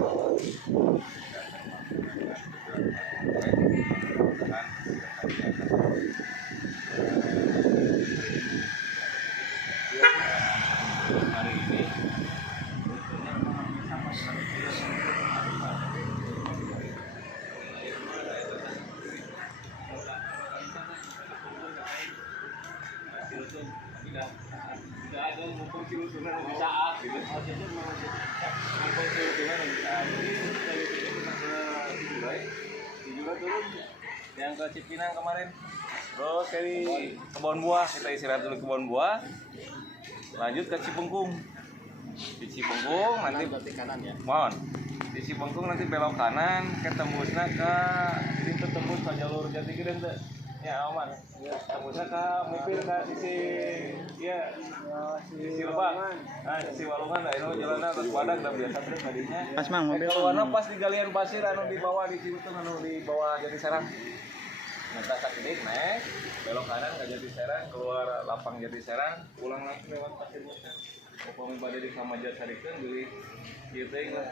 hari ini tidak ada ngumpul silusunan di saat gitu. Ngumpul silusunan di juga turun yang ke Cipinang kemarin. Terus dari kebun buah, kita istirahat dulu kebun buah. Lanjut ke Cipengkung. Di Cipengkung nanti kanan ya. Mohon. Di Cipengkung nanti belok kanan ketembusnya ke itu tembus ke jalur Jatigede teh. Ya aman. Tembusnya ke Mipir ke sisi ya sisi Lebak. Nah, sisi Walungan da anu jalanna terus badak da biasa terus tadinya. Pas Mang mobil. Keluarna pas di galian pasir anu di bawah di Cibutung anu di bawah Jati Serang. Nah, Sakidik naik belok kanan ke Jati Serang, keluar lapang Jati Serang, pulang lagi lewat pasir Musa. Pokoknya pada di Samajat Sarikeun beli ieu teh lah.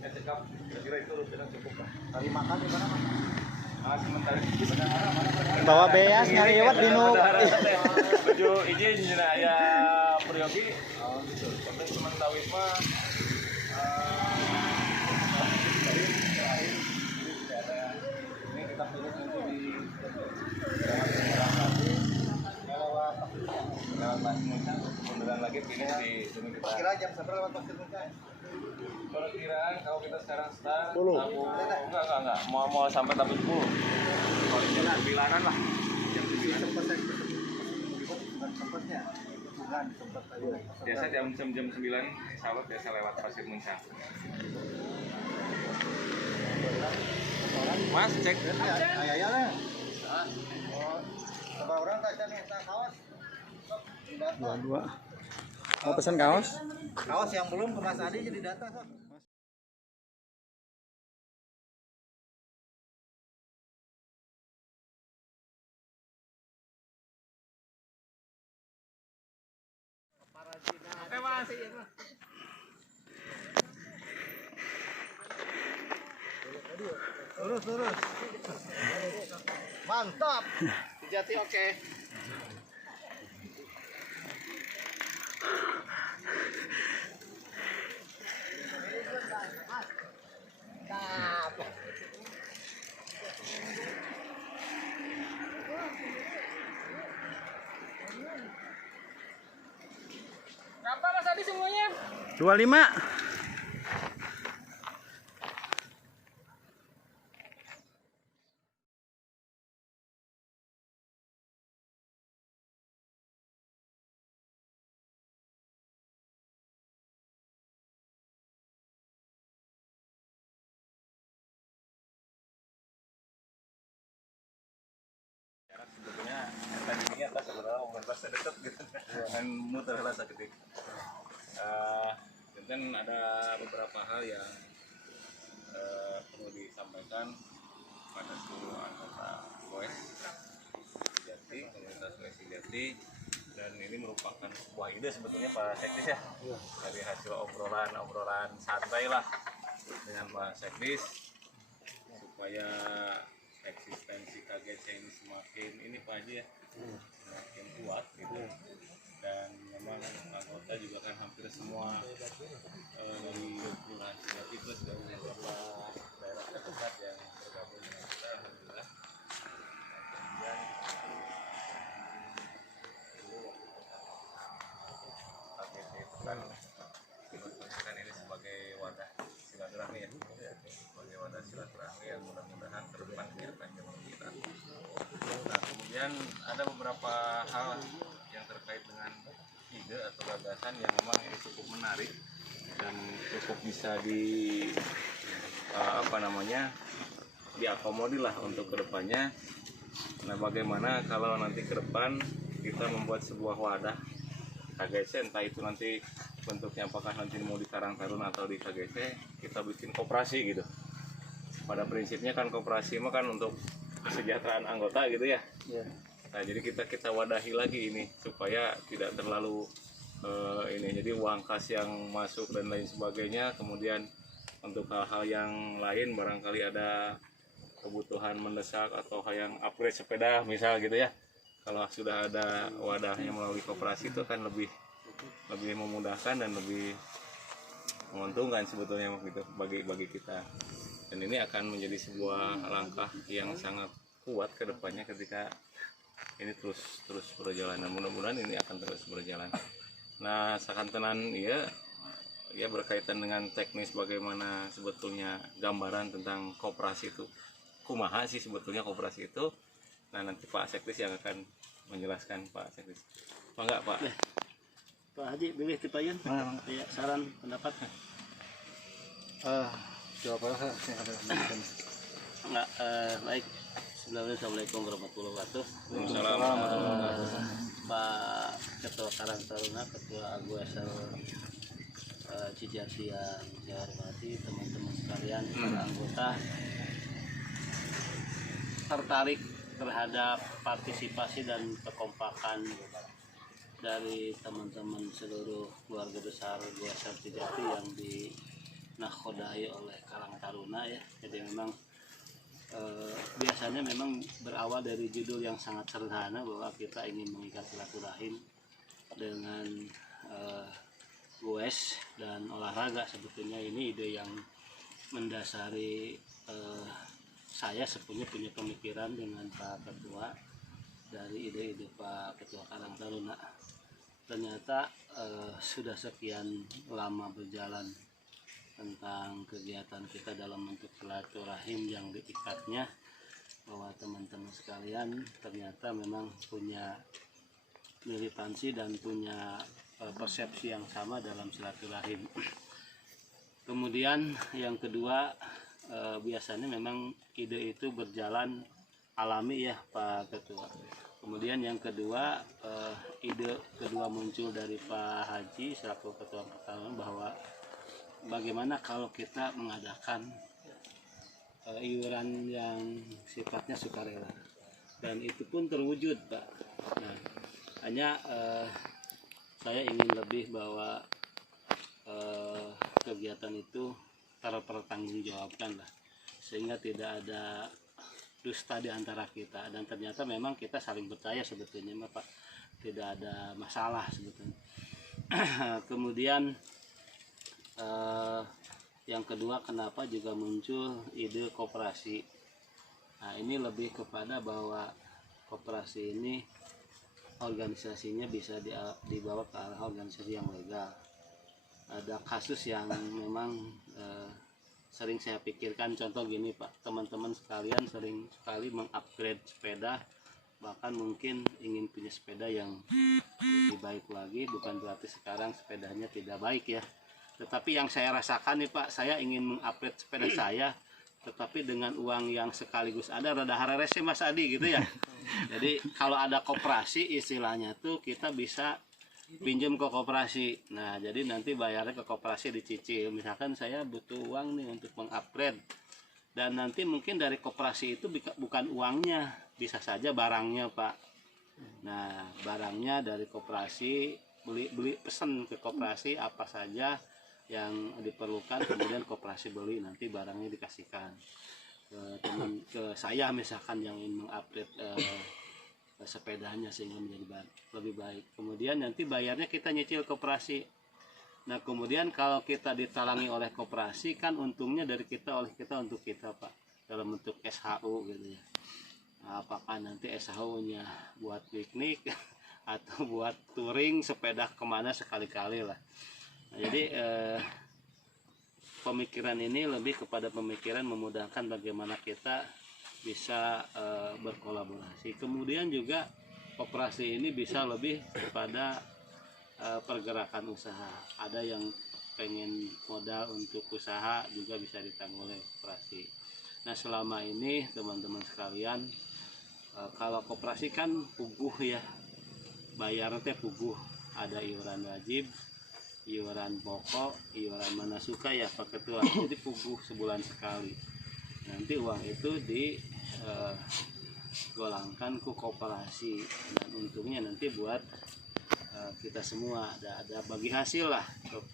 Ya cekap, kira itu rutenya cukup lah. Kali makan di mana, Mas? Sementara Bawa beas ngariwat di nu. Baju izin cenah aya Priyogi. Oh gitu. Penting sementara Wisma ini kita turun nanti di lewat Pasir Muncang, kemudian lagi finish di sini kita. Kira jam berapa lewat Pasir Muncang? Perkiraan kalau kita sekarang start enggak mau sampai tahun 10. Kalau jam 9-an lah. Jam 9. Tempatnya. Bukan tempat tadi. Biasa jam 9 insya Allah biasa lewat Pasir Muncang. Mas cek Ayah lah. Oh, berapa orang tak nih kaos? Dua. Mau pesan kaos? Kaos yang belum ke Mas Adi jadi data, Sob. Oke Mas. Lurus. Mantap. Jati oke. Berapa Mas Adi semuanya? 25. Sebetulnya tadi atas sebenarnya umur dekat gitu kan muter lah sakit. Dan ada beberapa hal yang perlu disampaikan pada seluruh anggota Goes Jati, komunitas Goes Jati, dan ini merupakan sebuah ide sebetulnya Pak Sekdis ya, dari hasil obrolan santai lah dengan Pak Sekdis supaya eksistensi KGC ini semakin ini Pak Haji ya, semakin kuat gitu. Dan memang anggota juga kan hampir semua dari kelurahan Cigati plus dari beberapa daerah terdekat yang bergabung dengan kita, alhamdulillah. Kemudian KGC itu kan diperuntukkan ini sebagai wadah silaturahmi ya, sebagai wadah silaturahmi yang mudah-mudahan ke depan menjadikan jalan kita. Nah, kemudian ada beberapa hal yang terkait dengan ide atau gagasan yang memang ini cukup menarik dan cukup bisa diakomodir lah untuk kedepannya. Nah, bagaimana kalau nanti ke depan kita membuat sebuah wadah KGC, entah itu nanti bentuknya apakah nanti mau di Karang Taruna atau di KGC, kita bikin koperasi gitu. Pada prinsipnya kan koperasi mah kan untuk kesejahteraan anggota gitu ya. Nah, jadi kita wadahi lagi ini supaya tidak terlalu ini, jadi uang kas yang masuk dan lain sebagainya kemudian untuk hal-hal yang lain barangkali ada kebutuhan mendesak atau yang upgrade sepeda misal gitu ya, kalau sudah ada wadahnya melalui koperasi itu kan lebih memudahkan dan lebih menguntungkan sebetulnya gitu bagi kita, dan ini akan menjadi sebuah langkah yang sangat kuat ke depannya ketika ini terus berjalan, dan mudah-mudahan ini akan terus berjalan. Nah sakantenan ya berkaitan dengan teknis bagaimana sebetulnya gambaran tentang koperasi itu, kumaha sih sebetulnya koperasi itu. Nah nanti Pak Sekdes yang akan menjelaskan. Pak Sekdes, enggak Pak? Pak Haji, pilih tipayun. Ya, saran pendapat. Jawab apa saya ada. Enggak, baik. Sebelumnya Assalamualaikum warahmatullahi wabarakatuh. Waalaikumsalam. Pak Ketua Karang Taruna, Ketua AGWSL Cijati yang saya hormati, teman-teman sekalian, para anggota tertarik terhadap partisipasi dan kekompakan dari teman-teman seluruh keluarga besar GWSL Cijati yang dinakodai oleh Karang Taruna ya. Jadi memang biasanya memang berawal dari judul yang sangat sederhana bahwa kita ingin mengikat silaturahim dengan goes dan olahraga. Sebetulnya ini ide yang mendasari saya sepunya punya pemikiran dengan Pak Ketua dari ide-ide Pak Ketua Karang Taruna. Ternyata sudah sekian lama berjalan tentang kegiatan kita dalam bentuk silaturahim yang diikatnya, bahwa teman-teman sekalian ternyata memang punya militansi dan punya persepsi yang sama dalam silaturahim. Kemudian yang kedua, biasanya memang ide itu berjalan alami ya Pak Ketua. Kemudian yang kedua, ide kedua muncul dari Pak Haji selaku Ketua pertama, bahwa bagaimana kalau kita mengadakan iuran yang sifatnya sukarela, dan itu pun terwujud Pak. Nah, hanya saya ingin lebih bahwa kegiatan itu terpertanggungjawabkan lah, sehingga tidak ada dusta di antara kita, dan ternyata memang kita saling percaya sebetulnya Pak, tidak ada masalah sebetulnya. Kemudian yang kedua, kenapa juga muncul ide koperasi. Nah ini lebih kepada bahwa koperasi ini organisasinya bisa dibawa ke arah organisasi yang legal. Ada kasus yang memang sering saya pikirkan, contoh gini Pak, teman-teman sekalian sering sekali mengupgrade sepeda, bahkan mungkin ingin punya sepeda yang lebih baik lagi. Bukan berarti sekarang sepedanya tidak baik ya, tetapi yang saya rasakan nih Pak, saya ingin mengupgrade sepeda saya, tetapi dengan uang yang sekaligus ada rada hararese Mas Adi gitu ya. Jadi kalau ada koperasi istilahnya tuh kita bisa pinjam ke koperasi. Nah jadi nanti bayarnya ke koperasi dicicil. Misalkan saya butuh uang nih untuk mengupgrade, dan nanti mungkin dari koperasi itu bukan uangnya, bisa saja barangnya Pak. Nah barangnya dari koperasi, beli pesan ke koperasi apa saja yang diperlukan, kemudian koperasi beli, nanti barangnya dikasihkan ke saya misalkan yang ingin mengupgrade sepedanya sehingga menjadi lebih baik. Kemudian nanti bayarnya kita nyicil koperasi. Nah kemudian kalau kita ditalangi oleh koperasi, kan untungnya dari kita, oleh kita, untuk kita Pak, dalam bentuk SHU gitu ya. Nah, apakah nanti SHU-nya buat piknik atau buat touring sepeda kemana sekali-kali lah. Nah, jadi pemikiran ini lebih kepada pemikiran memudahkan bagaimana kita bisa berkolaborasi. Kemudian juga koperasi ini bisa lebih kepada pergerakan usaha. Ada yang pengen modal untuk usaha juga bisa ditanggung oleh koperasi. Nah selama ini teman-teman sekalian, kalau koperasi kan puguh ya, bayarnya teh puguh, ada iuran wajib, iuran pokok, iuran mana suka ya Pak Ketua. Jadi puguh sebulan sekali. Nanti uang itu digolangkan ke koperasi, dan untungnya nanti buat kita semua, ada bagi hasil lah,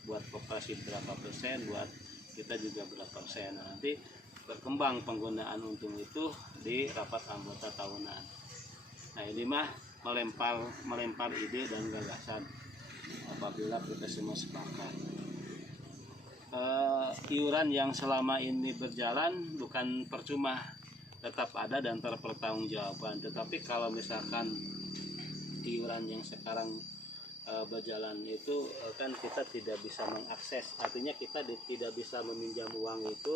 buat koperasi berapa persen, buat kita juga berapa persen. Nah, nanti berkembang penggunaan untung itu di rapat anggota tahunan. Nah, ini mah melempar ide dan gagasan apabila kita semua sepakat. Iuran yang selama ini berjalan bukan percuma, tetap ada dan terpertanggungjawabkan. Tetapi kalau misalkan iuran yang sekarang berjalan itu kan kita tidak bisa mengakses, artinya kita tidak bisa meminjam uang itu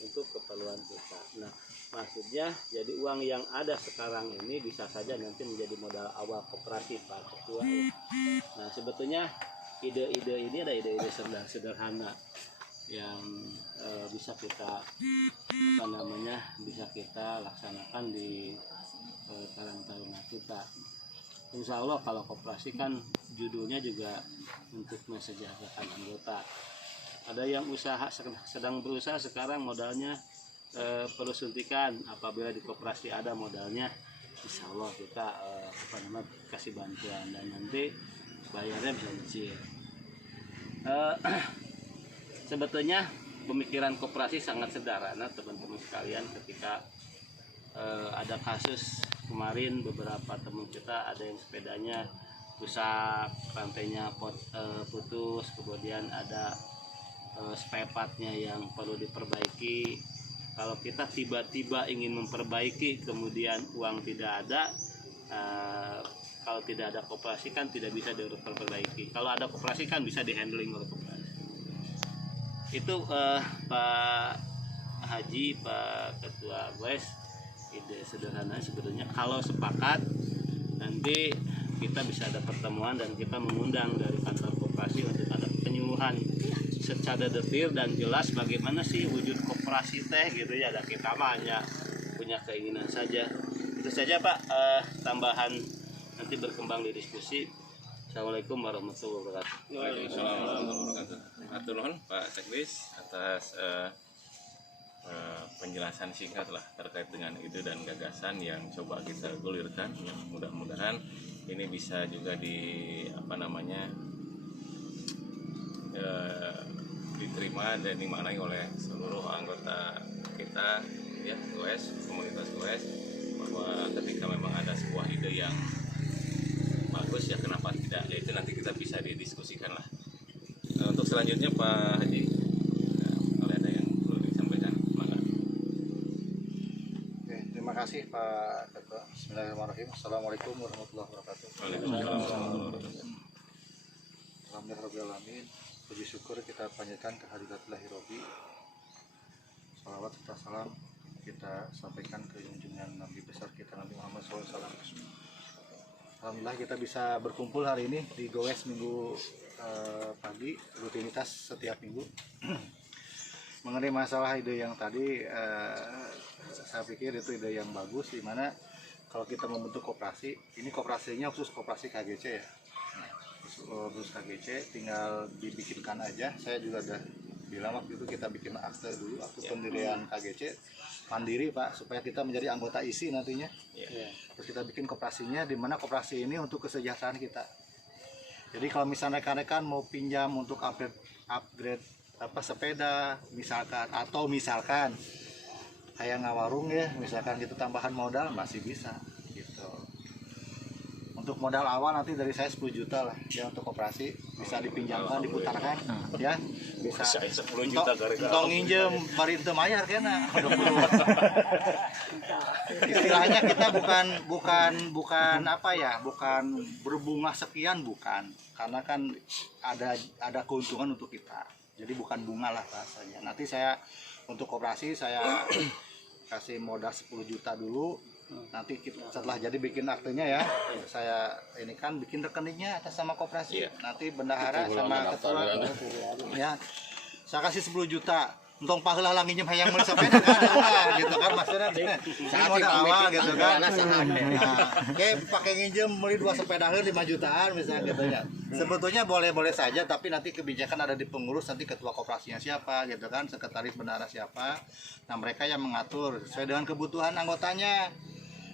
untuk keperluan kita. Nah, maksudnya jadi uang yang ada sekarang ini bisa saja nanti menjadi modal awal koperasi Pak Ketua. Nah, sebetulnya ide-ide ini ada ide-ide sederhana yang bisa kita bisa kita laksanakan di Karang Taruna kita. Insya Allah kalau koperasi kan judulnya juga untuk mensejahterakan anggota. Ada yang sedang berusaha sekarang modalnya perlu suntikan. Apabila di koperasi ada modalnya, insya Allah kita kasih bantuan dan nanti bayarnya bisa nyicil. Sebetulnya pemikiran koperasi sangat sederhana teman-teman sekalian. Ketika ada kasus kemarin beberapa teman kita ada yang sepedanya rusak, rantainya putus, kemudian ada spare partnya yang perlu diperbaiki. Kalau kita tiba-tiba ingin memperbaiki kemudian uang tidak ada, kalau tidak ada koperasi kan tidak bisa diperbaiki. Kalau ada koperasi kan bisa dihandling oleh koperasi. Itu Pak Haji, Pak Ketua Goes, ide sederhana sebetulnya. Kalau sepakat nanti kita bisa ada pertemuan dan kita mengundang dari kantor koperasi untuk ada penyuluhan secara detail dan jelas bagaimana sih wujud koperasi teh gitu ya. Dan kita mah hanya punya keinginan saja. Itu saja Pak, tambahan nanti berkembang di diskusi. Assalamualaikum warahmatullahi wabarakatuh. Waalaikumsalam warahmatullahi wabarakatuh. Atur nuhun Pak Seklis atas penjelasan singkat lah terkait dengan ide dan gagasan yang coba kita gulirkan. Yang mudah-mudahan ini bisa juga diterima dan dimaknai oleh seluruh anggota kita ya, GOES, komunitas GOES, bahwa ketika memang ada sebuah ide yang bagus ya kenapa tidak, ya itu nanti kita bisa didiskusikan lah. Untuk selanjutnya Pak Haji, kalau ada yang perlu disampaikan, maka. Oke, terima kasih Pak Ketua. Bismillahirrahmanirrahim. Assalamualaikum warahmatullahi wabarakatuh. Waalaikumsalam warahmatullahi wabarakatuh. Alhamdulillahirobbilalamin. Puji syukur kita panjatkan kehadiratulahi Robi. Salawat serta salam kita sampaikan ke junjungan Nabi besar kita Nabi Muhammad SAW. Alhamdulillah kita bisa berkumpul hari ini di GOES minggu pagi, rutinitas setiap minggu. Mengenai masalah ide yang tadi, saya pikir itu ide yang bagus, dimana kalau kita membentuk koperasi, ini koperasinya khusus koperasi KGC ya, khusus KGC, tinggal dibikinkan aja. Saya juga udah bilang waktu itu kita bikin akte dulu, akte pendirian KGC mandiri Pak, supaya kita menjadi anggota isi nantinya. Terus kita bikin koperasinya, di mana koperasi ini untuk kesejahteraan kita. Jadi kalau misalnya rekan-rekan mau pinjam untuk upgrade sepeda misalkan, atau misalkan kayak ngawarung ya, misalkan gitu tambahan modal masih bisa gitu. Untuk modal awal nanti dari saya 10 juta lah ya, untuk koperasi bisa dipinjamkan, diputarkan ya, bisa 10 juta untuk nginjem bari teu mayar kena. Istilahnya kita bukan apa ya, bukan berbunga sekian, bukan, karena kan ada keuntungan untuk kita, jadi bukan bunga lah rasanya. Nanti saya untuk koperasi saya kasih modal 10 juta dulu. Nanti kita, setelah jadi bikin aktenya ya, saya ini kan bikin rekeningnya atas sama koperasi. Nanti bendahara sama ketua ya, saya kasih 10 juta. Untung paheula lah nginjem hayang meuli sepeda kan, gitu kan maksudnya. Ini modal awal gitu kan. Oke, pakai nginjem meuli 2 sepeda 5 jutaan misalnya gitu ya. Sebetulnya boleh-boleh saja, tapi nanti kebijakan ada di pengurus, nanti ketua koperasinya siapa gitu kan, sekretaris bendahara siapa. Nah, mereka yang mengatur sesuai dengan kebutuhan anggotanya.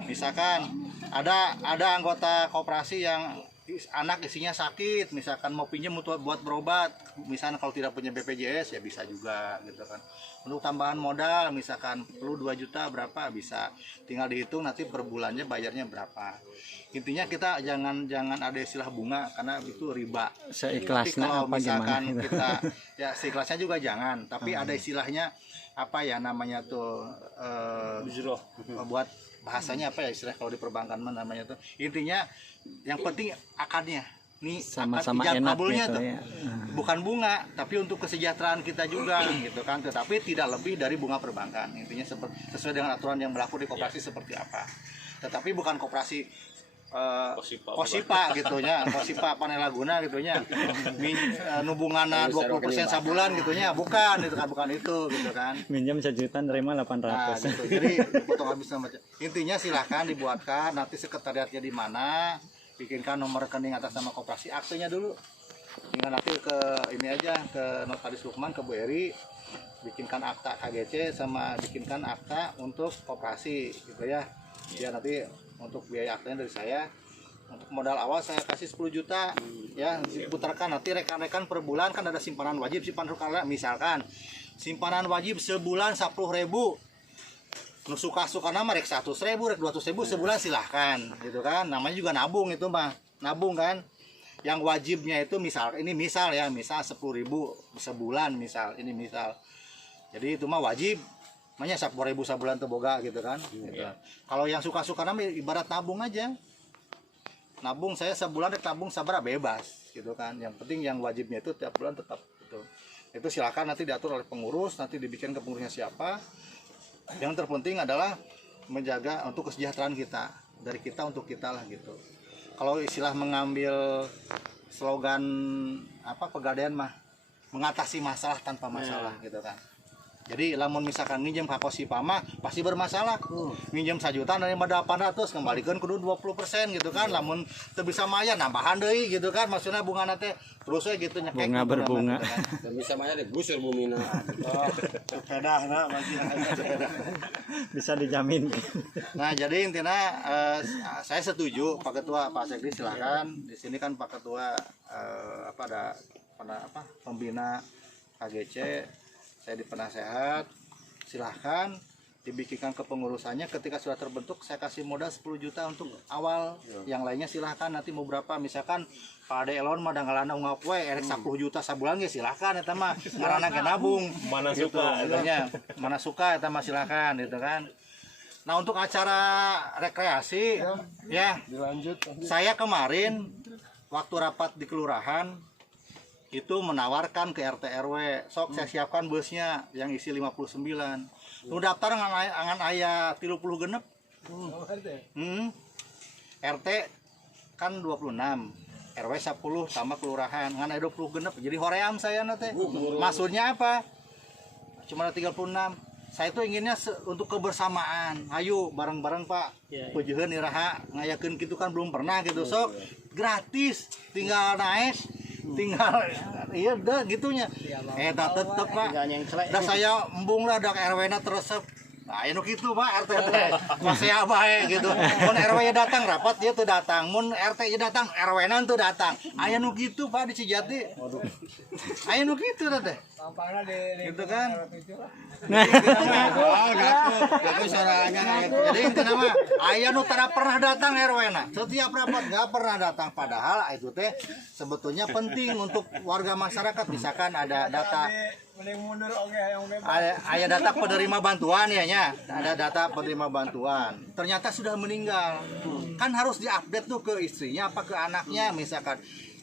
Misalkan ada anggota koperasi yang anak isinya sakit, misalkan mau pinjam buat berobat, misalkan kalau tidak punya BPJS ya bisa juga gitu kan. Untuk tambahan modal misalkan perlu 2 juta berapa bisa, tinggal dihitung nanti per bulannya bayarnya berapa. Intinya kita jangan ada istilah bunga karena itu riba. Seikhlasnya kalau apa misalkan gimana? kita ya seikhlasnya juga jangan, tapi ada istilahnya apa ya namanya tuh buat bahasanya apa ya istilah kalau di perbankan namanya tuh. Intinya yang penting akadnya. Nih Sama-sama akad ijab enak kabulnya gitu tuh. ya. Bukan bunga, tapi untuk kesejahteraan kita juga gitu kan. Tetapi tidak lebih dari bunga perbankan. Intinya sesuai dengan aturan yang berlaku di koperasi seperti apa. Tetapi bukan koperasi Kosipa gitunya, Kosipa Panelaguna gitunya. Nubunganan 20% sabulan gitunya, bukan itu kan, bukan itu gitu kan. Minjam 1 juta nerima Nah, 800. gitu. Jadi potong habis sama. Intinya silahkan dibuatkan, nanti sekretariatnya di mana, bikinkan nomor rekening atas nama koperasi, aktenya dulu. Tinggal nanti ke ini aja ke Notaris Lukman, ke Bu Eri, bikinkan akta KGC sama bikinkan akta untuk koperasi gitu ya. Ya nanti untuk biaya aktanya dari saya. Untuk modal awal saya kasih 10 juta ya, diputarkan nanti rekan-rekan per bulan kan ada simpanan wajib, simpanan rukala misalkan. Simpanan wajib sebulan 10.000. Nu suka-suka nama rek 100.000, rek 200.000 sebulan silahkan gitu kan. Namanya juga nabung itu mah. Nabung kan. Yang wajibnya itu misal 10.000 sebulan misal. Ini misal. Jadi itu mah wajib. Makanya 10.000 sebulan tuh boga gitu kan. Gitu. Kalau yang suka-suka nama ibarat nabung aja. Nabung saya sebulan rek tabung sabara bebas gitu kan. Yang penting yang wajibnya itu tiap bulan tetap gitu. Itu silakan nanti diatur oleh pengurus, nanti dibikin ke pengurusnya siapa. Yang terpenting adalah menjaga untuk kesejahteraan kita, dari kita untuk kita lah gitu. Kalau istilah mengambil slogan apa Pegadaian mah mengatasi masalah tanpa masalah gitu kan. Jadi lamun misalkan nginjem ka Kosipa mah pasti bermasalah. Nginjem 1 juta dari 800 kembalikan kudu 20% gitu kan. Lamun teu bisa maya nambahan deui gitu kan. Maksudnya bunga teh terus we gitu nyekek Bunga berbunga. Dan bisa maya deh gusur bumina. Sepeda masih Bisa dijamin. Nah, jadi intinya saya setuju Pak Ketua, Pak Sekdi silakan. Di sini kan Pak Ketua ada pembina KGC, saya di penasehat. Silahkan dibikinkan kepengurusannya, ketika sudah terbentuk saya kasih modal 10 juta untuk awal. Yang lainnya silahkan nanti mau berapa, misalkan Pak Ade Elon mah dangalana ungap we erek 10 juta sabulan ge silahkan eta mah ngaranna ge nabung Mana gitu, suka intinya. Mana suka eta mah silahkan gitu kan. Nah, untuk acara rekreasi ya Dilanjut. saya kemarin waktu rapat di kelurahan itu menawarkan ke RT RW, sok saya siapkan busnya yang isi 59. Nu daftar ngan aya 30 genep. RT kan 26, RW 10 tambah kelurahan ngan aya 20 genep. Jadi hoream saya teh. Maksudnya apa? Cuma ada 36. Saya tuh inginnya untuk kebersamaan. Ayo bareng-bareng Pak. Pujuheun iraha ngayakeun kitu kan belum pernah gitu. Sok gratis, tinggal naik, tinggal iya udah gitunya. Eta tetep Pak. Dah saya embung lah dak RW-na teresep. Nah, anu kitu Pak RT teh. Masih bae gitu. Mun RW datang rapat dia tuh datang. Mun RT datang RW-na tuh datang. Aya nu kitu Pak di Cijati. Aya nu kitu teh. Tampangna di Gitu kan. sorangan. Jadi intinya mah aya nu tara pernah datang RW-na. Setiap rapat enggak pernah datang, padahal itu teh sebetulnya penting untuk warga masyarakat. Misalkan ada data ada data penerima bantuan ya nya. Ada data penerima bantuan. Ternyata sudah meninggal. Kan harus diupdate tuh ke istrinya apa ke anaknya misalkan.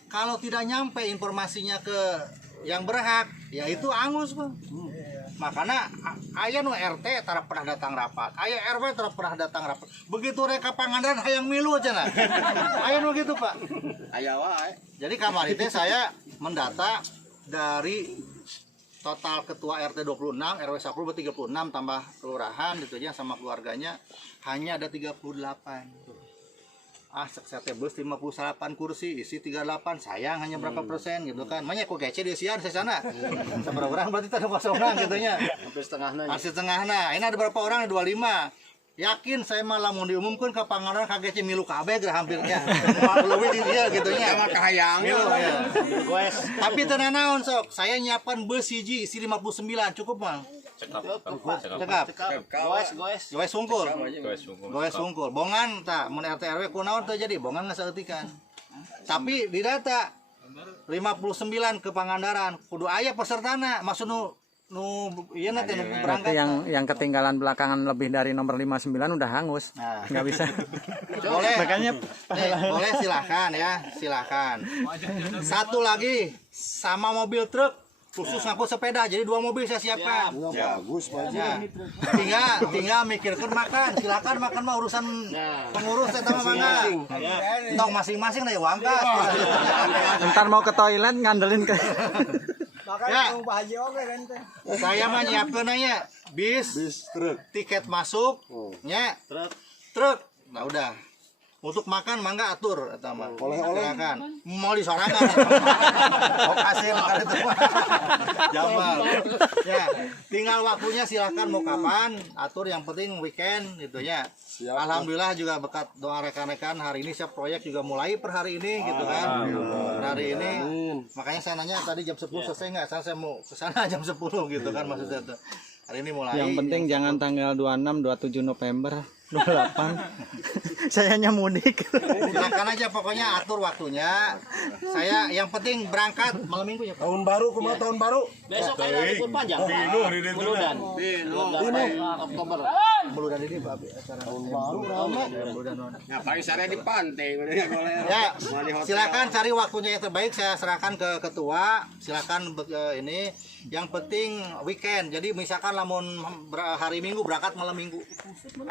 Kalau tidak nyampe informasinya ke yang berhak, ya itu angus Bang. Makanya aya nu RT tara pernah datang rapat, aya RW tara pernah datang rapat. Begitu reka pangandaran hayang milu cenah. Aya nu gitu Pak. Aya wae. Jadi kemarin teh saya mendata dari total ketua RT 26, RW 10 berarti 36 tambah kelurahan gitu ya sama keluarganya hanya ada 38. Saya tebus 58 kursi, isi 38, sayang hanya berapa persen gitu kan. Makanya kok kece di sian saya sana. Seberapa orang berarti ada kosongan gitu nya. Hampir setengahna. Hampir setengahna. Ini ada berapa orang? 25. yakin saya malah mau diumumkan ke Pangandaran KGC milu kabeh gerah hampirnya. Lebih di dia gitu nya. Sama kahayang. Milu ya. Tapi tenang naon sok, saya nyiapkan bus hiji isi 59 cukup Mang. Cekap. Goes sungkul. Goes sungkul. Bongan tak mun RT RW kunaon teu jadi bongan ngasaeutikan. Tapi di data 59 ke Pangandaran kudu aya pesertana maksud nu iya nanti nu berangkat. Yang ketinggalan belakangan lebih dari nomor 59 udah hangus. Nah. Nggak bisa. Boleh. Makanya Boleh silakan ya, silakan. Satu lagi sama mobil truk khusus ngangkut sepeda, jadi 2 mobil saya siapkan. Bagus Ya. Tinggal mikirkan makan, silakan makan mah urusan pengurus eta mah mangga. Tong masing-masing deh wangkas. ntar mau ke toilet ngandelin ke. Ya. Saya mah nyiapkeun aya bis, truk, tiket masuk, nya truk. Nah udah. Untuk makan mangga atur eta mah. Silakan. Mau di sorangan. Mau kasih makan itu mah. Jambal. Ya, tinggal waktunya silakan mau kapan, atur yang penting weekend gitu ya. Alhamdulillah juga berkat doa rekan-rekan hari ini siap proyek juga mulai per hari ini gitu kan. Hari ini makanya saya nanya tadi jam 10 selesai enggak? Saya mau ke sana jam 10 gitu kan maksudnya tuh. Hari ini mulai. Yang penting jangan tanggal 26, 27 November, 28. Sayanya mudik. Silakan aja pokoknya atur waktunya. Saya yang penting berangkat malam minggu ya. Tahun baru kumaha tahun baru? Besok ada libur panjang. Bulan. Oktober. Buludan ini babi acara tahun baru Ya paling sare di pantai udah goleh. Ya, silakan cari waktunya yang terbaik saya serahkan ke ketua. Silakan ini yang penting weekend. Jadi misalkan lamun hari Minggu berangkat malam Minggu.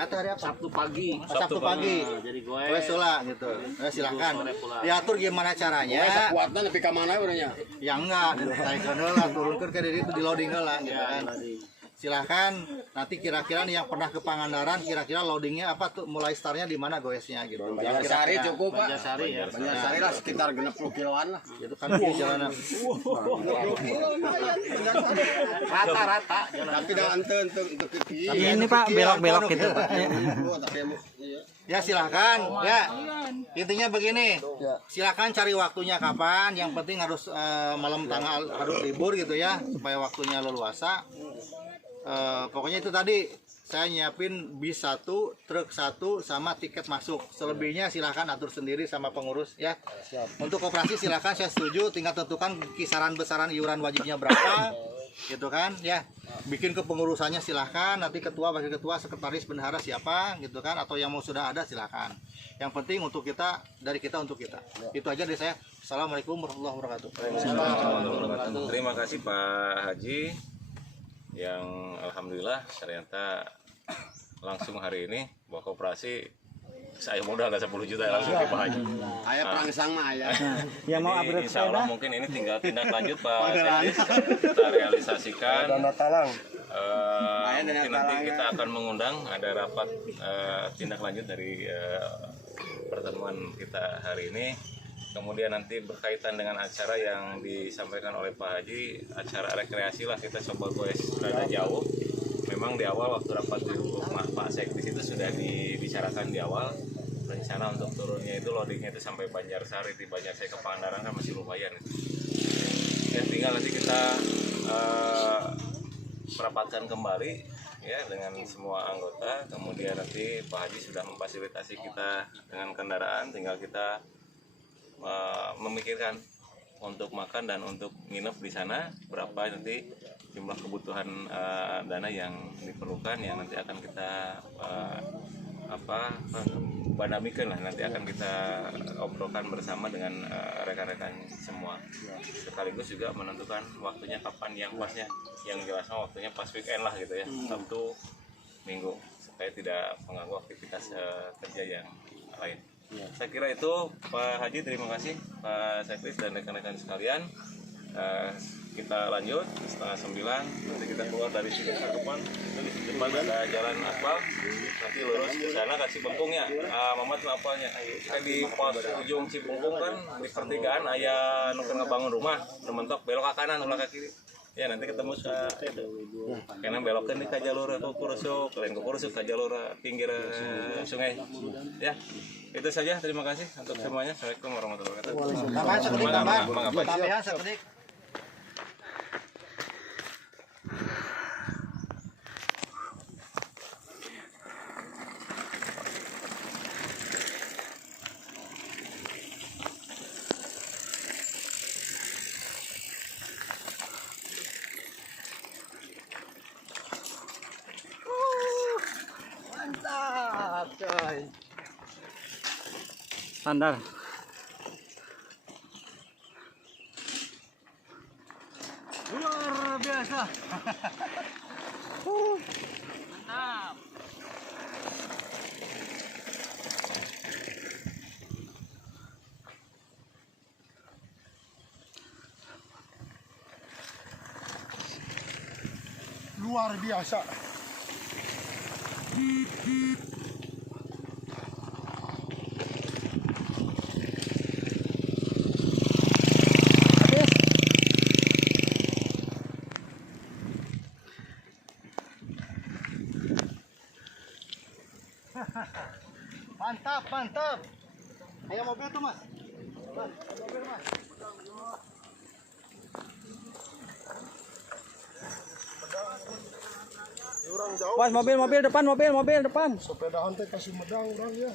Atau hari apa? Sabtu pagi. Sabtu pagi. Jadi Gue sula gitu. Silakan. Diatur gimana caranya. Kuatna nepi ka mana urangnya? Ya enggak, naikkan heula turunkeun ke diri itu di loading heula gitu kan. Silahkan nanti kira-kira nih yang pernah ke Pangandaran kira-kira loadingnya apa tuh mulai startnya di mana goesnya gitu. Banjarsari cukup Pak. Banjarsari ya. Banjarsari lah sekitar 60 kiloan lah. Itu kan di jalanan. Rata-rata. Tapi dah untuk Ini Pak belok-belok gitu Pak. Ya silahkan ya intinya begini silahkan cari waktunya kapan yang penting harus malam tanggal harus libur gitu ya supaya waktunya leluasa. Pokoknya itu tadi saya nyiapin bis 1, truk 1 sama tiket masuk. Selebihnya silahkan atur sendiri sama pengurus ya. Untuk koperasi silahkan saya setuju tinggal tentukan kisaran besaran iuran wajibnya berapa gitu kan ya. Bikin kepengurusannya silahkan nanti ketua, wakil ketua, sekretaris, bendahara siapa gitu kan atau yang mau sudah ada silahkan. Yang penting untuk kita dari kita untuk kita. Itu aja dari saya. Assalamualaikum warahmatullahi wabarakatuh. Terima kasih Pak Haji yang alhamdulillah ternyata langsung hari ini bawa koperasi saya modal nggak 10 juta langsung ke Pak Haji. Aya perangsang mah aya. Yang mau Jadi, upgrade insya Allah sepeda. mungkin ini tinggal tindak lanjut Pak Sekdes kita realisasikan. Mungkin nanti kita akan mengundang ada rapat tindak lanjut dari pertemuan kita hari ini. Kemudian nanti berkaitan dengan acara yang disampaikan oleh Pak Haji, acara rekreasi lah kita coba goes rada jauh. Memang di awal waktu rapat di rumah Pak Sekdes itu sudah dibicarakan di awal rencana untuk turunnya itu loadingnya itu sampai Banjarsari, di Banjarsari ke Pangandaran kan masih lumayan. Ya tinggal nanti kita merapatkan kembali ya dengan semua anggota. Kemudian nanti Pak Haji sudah memfasilitasi kita dengan kendaraan, tinggal kita memikirkan untuk makan dan untuk nginep di sana berapa nanti jumlah kebutuhan dana yang diperlukan yang nanti akan kita bandamikan lah, nanti akan kita obrolkan bersama dengan rekan-rekan semua, sekaligus juga menentukan waktunya kapan yang pasnya, yang jelas waktunya pas weekend lah gitu ya, Sabtu Minggu supaya tidak mengganggu aktivitas kerja yang lain. Saya kira itu Pak Haji, terima kasih Pak Sekdes dan rekan-rekan sekalian. Kita lanjut 8:30 nanti kita keluar dari sini ke depan. Di depan ada jalan aspal, nanti lurus ke sana ke Cibengkung ya. Mamat apanya? Kayak di pos ujung Cibengkung kan di pertigaan aya nu keur ngebangun rumah, mentok belok ke kanan ulah ke kiri. Ya nanti ketemu sa karena belokin nih ke jalur Kukurusuk, lain Kukurusuk ke jalur pinggir sungai. Ya, itu saja. Terima kasih untuk semuanya. Assalamualaikum warahmatullahi wabarakatuh. Tambah sekedik, tambah. Tambah. Tambahan sekedik. Mantap, coy. Standar. Luar biasa. Mantap. Luar biasa. Mantap, mantap. Ayo mobil tuh, Mas. Mas, mobil, Mas. Mas, mobil depan. Sepedahan teh kasih medang orang ya.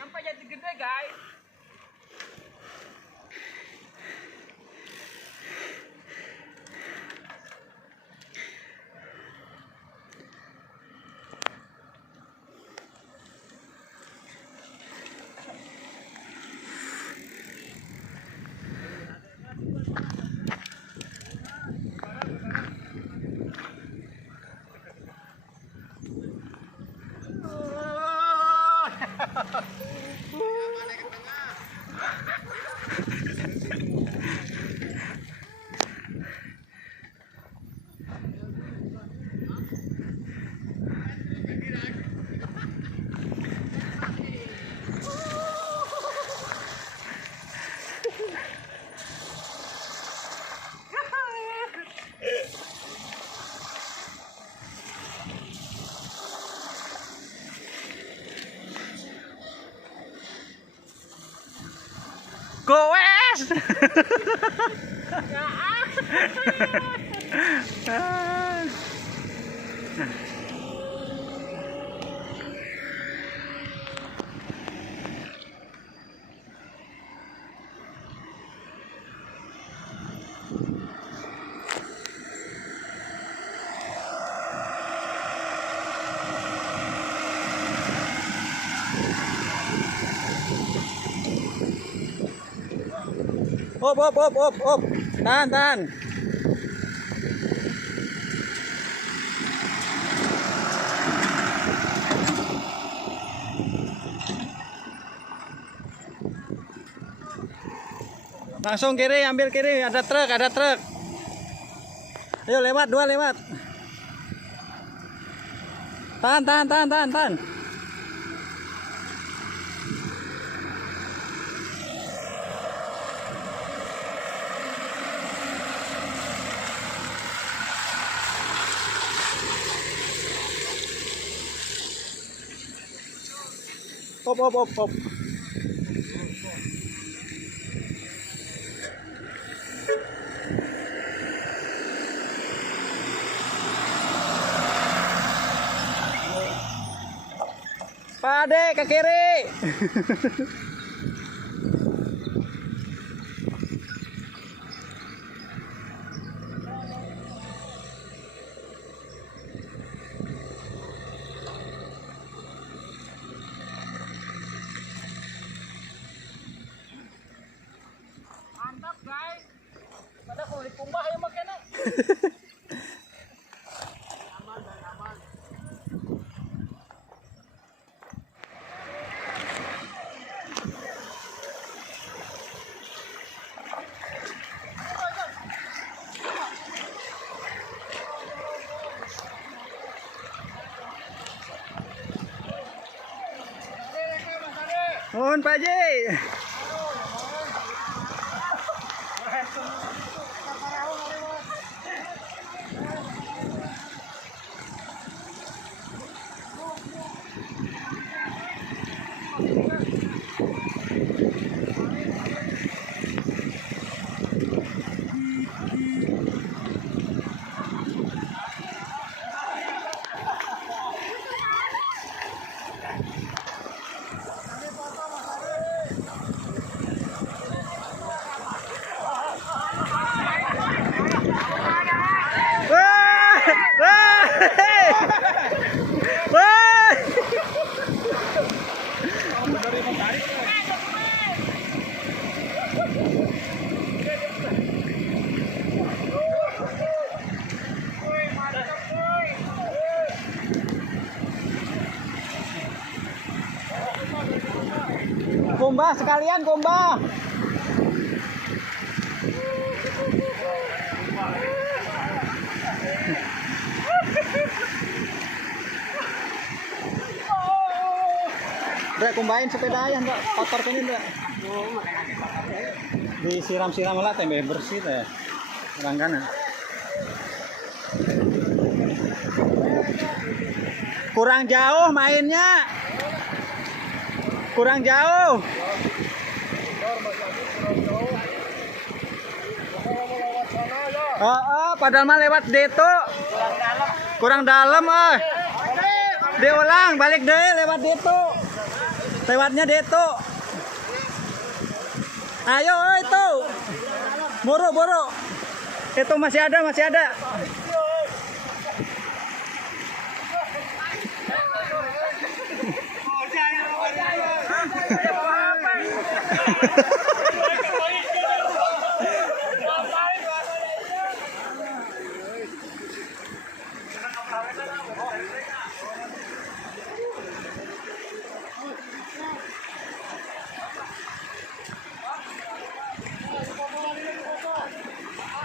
Sampai jadi gede, guys. Goes. Op. Tahan. Langsung kiri, ambil kiri, ada truk. Ayo lewat, 2 lewat. Tahan. Op. Ade ke kiri. Mantap guys. Pada kalau dikumbah ya makanya. Mohon Pak Haji. Kumbah sekalian kumbah. Udah kumbahin sepeda ya, enggak kotor kan enggak. Disiram-siram lah tembe bersih teh. Langganan. Kurang jauh mainnya. Kurang jauh. Padahal mah lewat Deto. Kurang dalam, Diulang, balik deh lewat Deto. Lewatnya Deto. Ayo itu. Buru. Itu masih ada.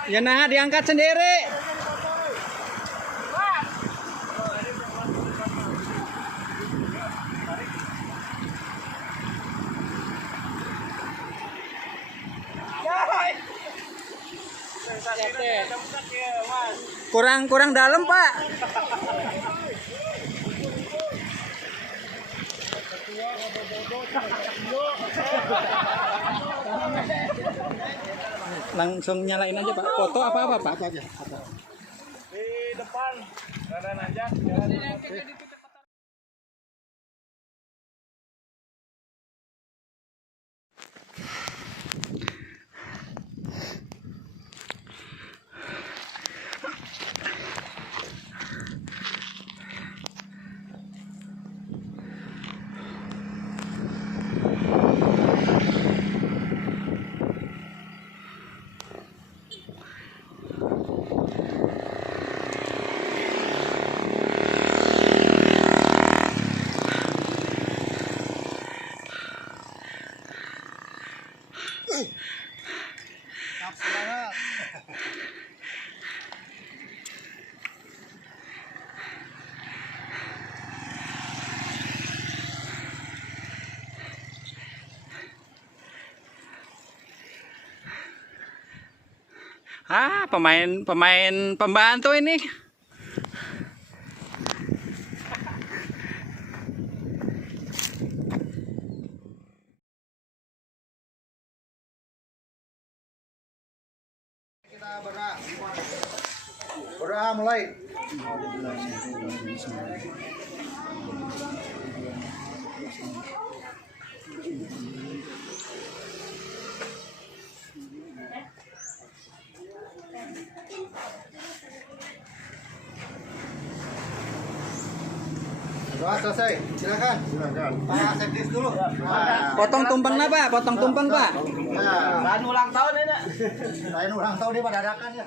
Ya nah, diangkat sendiri. Kurang dalam, Pak. Langsung nyalain aja, Pak. Foto apa Pak? Apa aja? Di depan jalan aja, jalan. Pemain pembantu ini. Kita berdoa mulai. Doa selesai, silakan. Pak Sekdes dulu. Potong tumpengnya Pak, potong tumpeng Pak. Nah, Lain ulang tahun ini. lain ulang tahun dia pada adakan ya.